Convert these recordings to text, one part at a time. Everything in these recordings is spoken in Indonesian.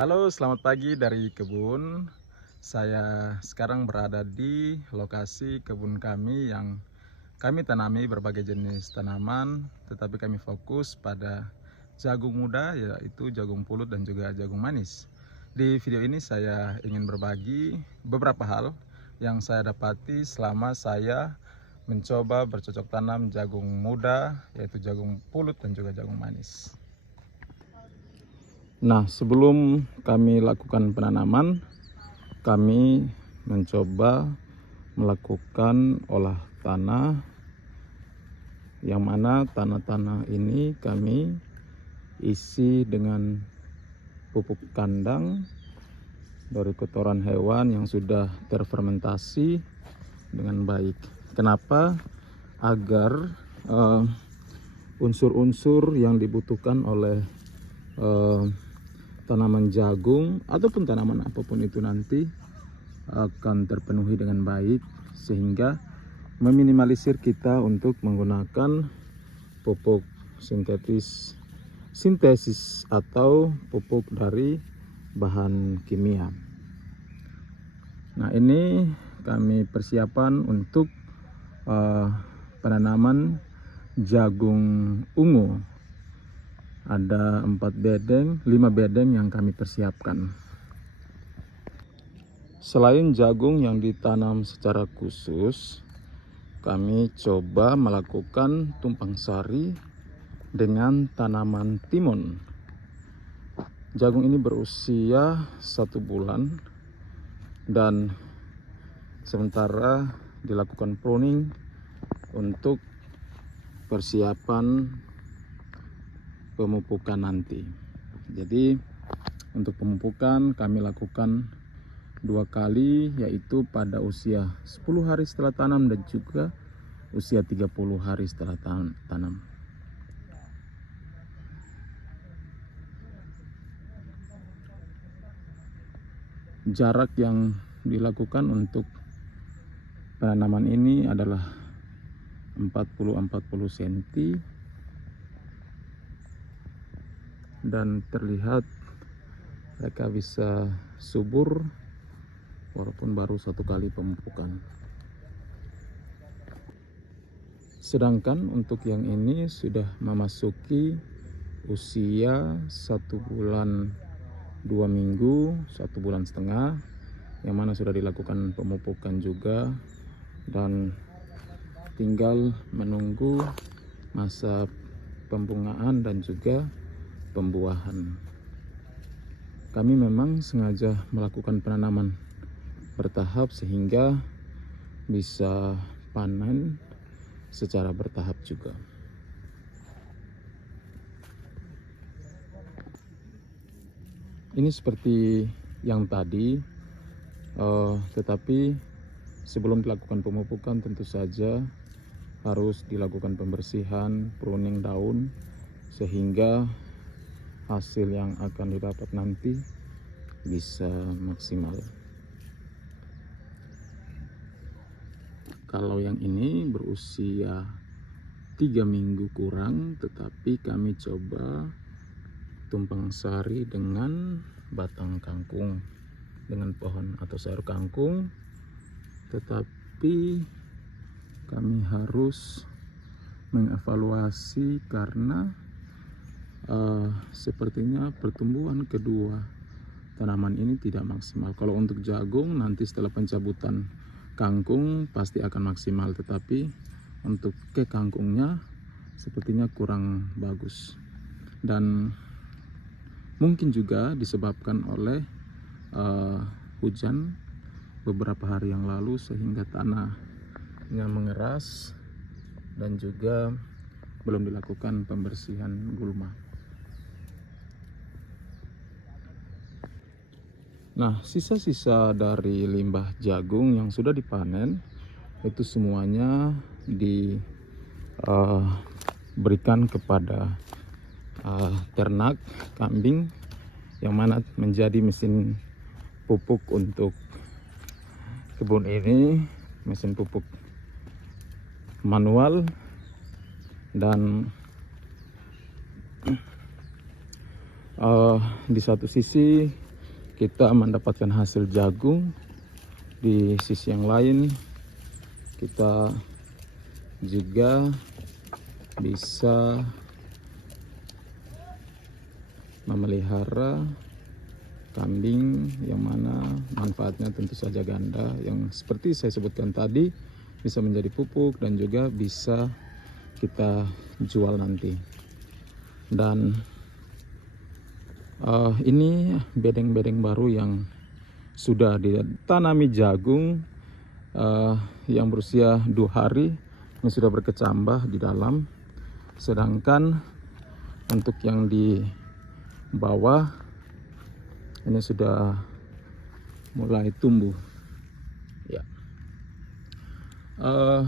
Halo, selamat pagi dari kebun. Saya sekarang berada di lokasi kebun kami yang kami tanami berbagai jenis tanaman, tetapi kami fokus pada jagung muda, yaitu jagung pulut dan juga jagung manis. Di video ini saya ingin berbagi beberapa hal yang saya dapati selama saya mencoba bercocok tanam jagung muda, yaitu jagung pulut dan juga jagung manis. Nah, sebelum kami lakukan penanaman, kami mencoba melakukan olah tanah, yang mana tanah-tanah ini kami isi dengan pupuk kandang dari kotoran hewan yang sudah terfermentasi dengan baik. Kenapa? Agar unsur-unsur yang dibutuhkan oleh tanaman jagung ataupun tanaman apapun itu nanti akan terpenuhi dengan baik, sehingga meminimalisir kita untuk menggunakan pupuk sintesis atau pupuk dari bahan kimia. Nah, ini kami persiapan untuk penanaman jagung ungu. Ada 5 bedeng yang kami persiapkan. Selain jagung yang ditanam secara khusus, kami coba melakukan tumpang sari dengan tanaman timun. Jagung ini berusia 1 bulan dan sementara dilakukan pruning untuk persiapan pemupukan nanti. Jadi untuk pemupukan kami lakukan 2 kali, yaitu pada usia 10 hari setelah tanam dan juga usia 30 hari setelah tanam. Jarak yang dilakukan untuk penanaman ini adalah 40 cm dan terlihat mereka bisa subur walaupun baru 1 kali pemupukan. Sedangkan untuk yang ini sudah memasuki usia 1 bulan 2 minggu, 1 bulan setengah, yang mana sudah dilakukan pemupukan juga dan tinggal menunggu masa pembungaan dan juga pembuahan. Kami memang sengaja melakukan penanaman bertahap sehingga bisa panen secara bertahap juga. Ini seperti yang tadi, tetapi sebelum dilakukan pemupukan tentu saja harus dilakukan pembersihan, pruning daun, sehingga hasil yang akan didapat nanti bisa maksimal. Kalau yang ini berusia 3 minggu kurang, tetapi kami coba tumpang sari dengan batang kangkung, dengan pohon atau sayur kangkung, tetapi kami harus mengevaluasi karena sepertinya pertumbuhan kedua tanaman ini tidak maksimal. Kalau untuk jagung nanti setelah pencabutan kangkung pasti akan maksimal, tetapi untuk ke kangkungnya sepertinya kurang bagus, dan mungkin juga disebabkan oleh hujan beberapa hari yang lalu sehingga tanahnya mengeras dan juga belum dilakukan pembersihan gulma. Nah, sisa-sisa dari limbah jagung yang sudah dipanen itu semuanya diberikan kepada ternak kambing, yang mana menjadi mesin pupuk untuk kebun ini, mesin pupuk manual. Dan di satu sisi kita mendapatkan hasil jagung. Di sisi yang lain kita juga bisa memelihara kambing yang mana manfaatnya tentu saja ganda, yang seperti saya sebutkan tadi bisa menjadi pupuk dan juga bisa kita jual nanti. Dan ini bedeng-bedeng baru yang sudah ditanami jagung yang berusia 2 hari, ini sudah berkecambah di dalam. Sedangkan untuk yang di bawah ini sudah mulai tumbuh ya.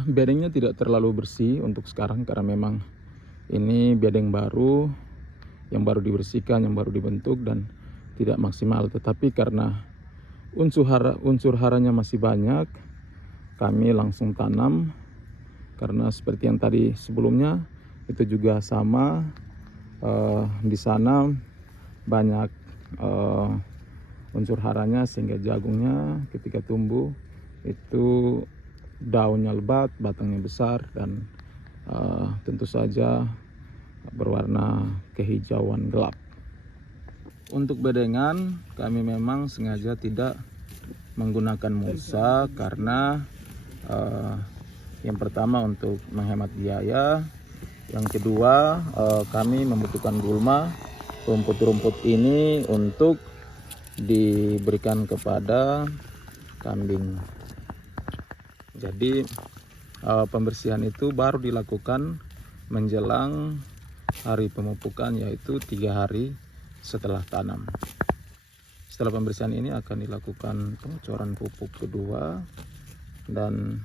Bedengnya tidak terlalu bersih untuk sekarang karena memang ini bedeng baru yang baru dibersihkan, yang baru dibentuk dan tidak maksimal. Tetapi karena unsur haranya masih banyak, kami langsung tanam. Karena seperti yang tadi sebelumnya itu juga sama, di sana banyak unsur haranya sehingga jagungnya ketika tumbuh itu daunnya lebat, batangnya besar dan tentu saja berwarna kehijauan gelap. Untuk bedengan kami memang sengaja tidak menggunakan mulsa karena yang pertama untuk menghemat biaya, yang kedua kami membutuhkan gulma. Rumput-rumput ini untuk diberikan kepada kambing. Jadi pembersihan itu baru dilakukan menjelang hari pemupukan, yaitu 3 hari setelah tanam. Setelah pembersihan ini akan dilakukan pengocoran pupuk kedua, dan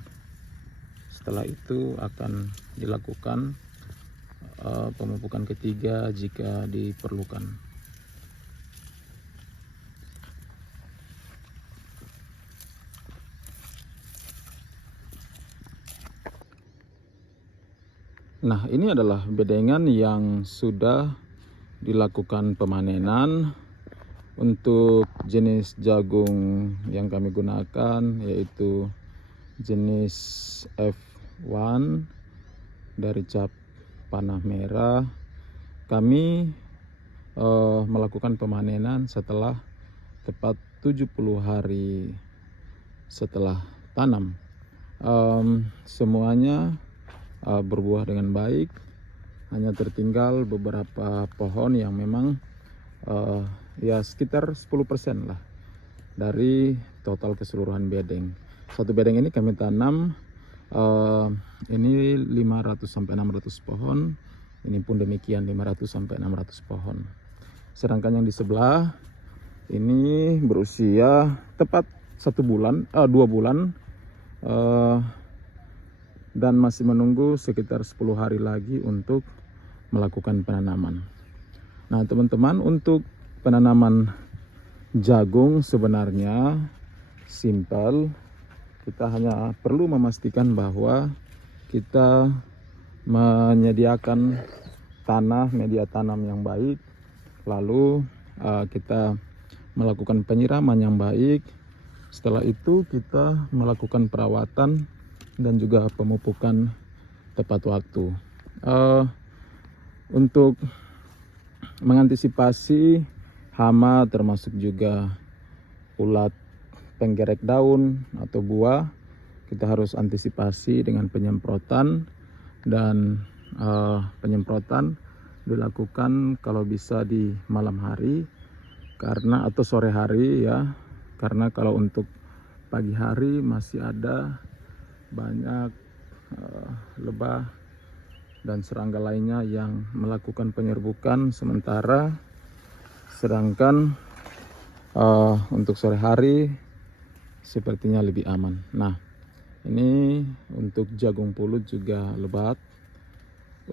setelah itu akan dilakukan pemupukan ketiga jika diperlukan. Nah, ini adalah bedengan yang sudah dilakukan pemanenan. Untuk jenis jagung yang kami gunakan yaitu jenis F1 dari cap panah merah. Kami melakukan pemanenan setelah tepat 70 hari setelah tanam. Semuanya berbuah dengan baik, hanya tertinggal beberapa pohon yang memang ya sekitar 10% lah dari total keseluruhan bedeng. Satu bedeng ini kami tanam ini 500 sampai 600 pohon. Ini pun demikian 500 sampai 600 pohon. Sedangkan yang di sebelah ini berusia tepat 2 bulan dan masih menunggu sekitar 10 hari lagi untuk melakukan penanaman. Nah, teman-teman, untuk penanaman jagung sebenarnya simpel. Kita hanya perlu memastikan bahwa kita menyediakan tanah, media tanam yang baik, lalu kita melakukan penyiraman yang baik. Setelah itu kita melakukan perawatan dan juga pemupukan tepat waktu. Untuk mengantisipasi hama termasuk juga ulat penggerek daun atau buah, kita harus antisipasi dengan penyemprotan, dan penyemprotan dilakukan kalau bisa di malam hari atau sore hari ya, karena kalau untuk pagi hari masih ada banyak lebah dan serangga lainnya yang melakukan penyerbukan sedangkan untuk sore hari sepertinya lebih aman. Nah, ini untuk jagung pulut juga lebat.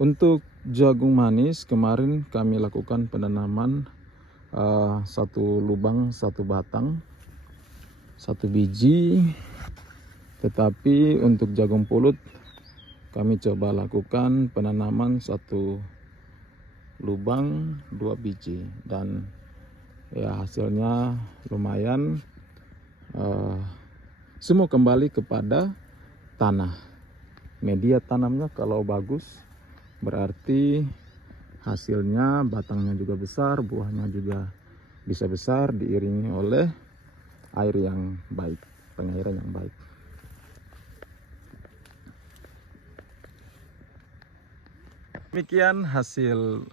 Untuk jagung manis kemarin kami lakukan penanaman 1 lubang 1 batang 1 biji. Tetapi untuk jagung pulut kami coba lakukan penanaman 1 lubang 2 biji, dan ya hasilnya lumayan. Semua kembali kepada tanah. Media tanamnya kalau bagus berarti hasilnya, batangnya juga besar, buahnya juga bisa besar, diiringi oleh air yang baik, pengairan yang baik. Demikian hasil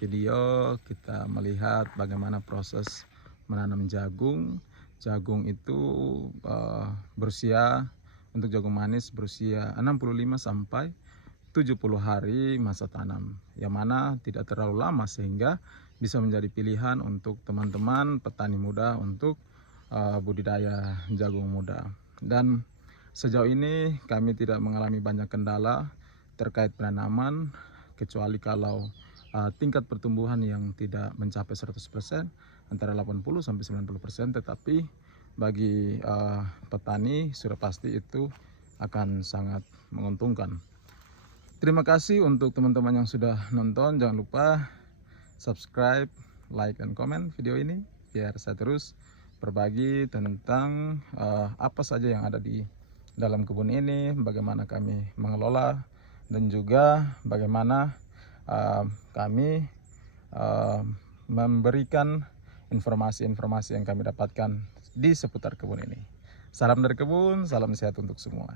video kita melihat bagaimana proses menanam jagung. Jagung itu berusia, untuk jagung manis berusia 65 sampai 70 hari masa tanam, yang mana tidak terlalu lama sehingga bisa menjadi pilihan untuk teman-teman petani muda untuk budidaya jagung muda. Dan sejauh ini kami tidak mengalami banyak kendala terkait penanaman, kecuali kalau tingkat pertumbuhan yang tidak mencapai 100%, antara 80 sampai 90%, tetapi bagi petani sudah pasti itu akan sangat menguntungkan. Terima kasih untuk teman-teman yang sudah nonton. Jangan lupa subscribe, like, dan komen video ini biar saya terus berbagi tentang apa saja yang ada di dalam kebun ini, bagaimana kami mengelola, dan juga bagaimana kami memberikan informasi-informasi yang kami dapatkan di seputar kebun ini. Salam dari kebun, salam sehat untuk semua.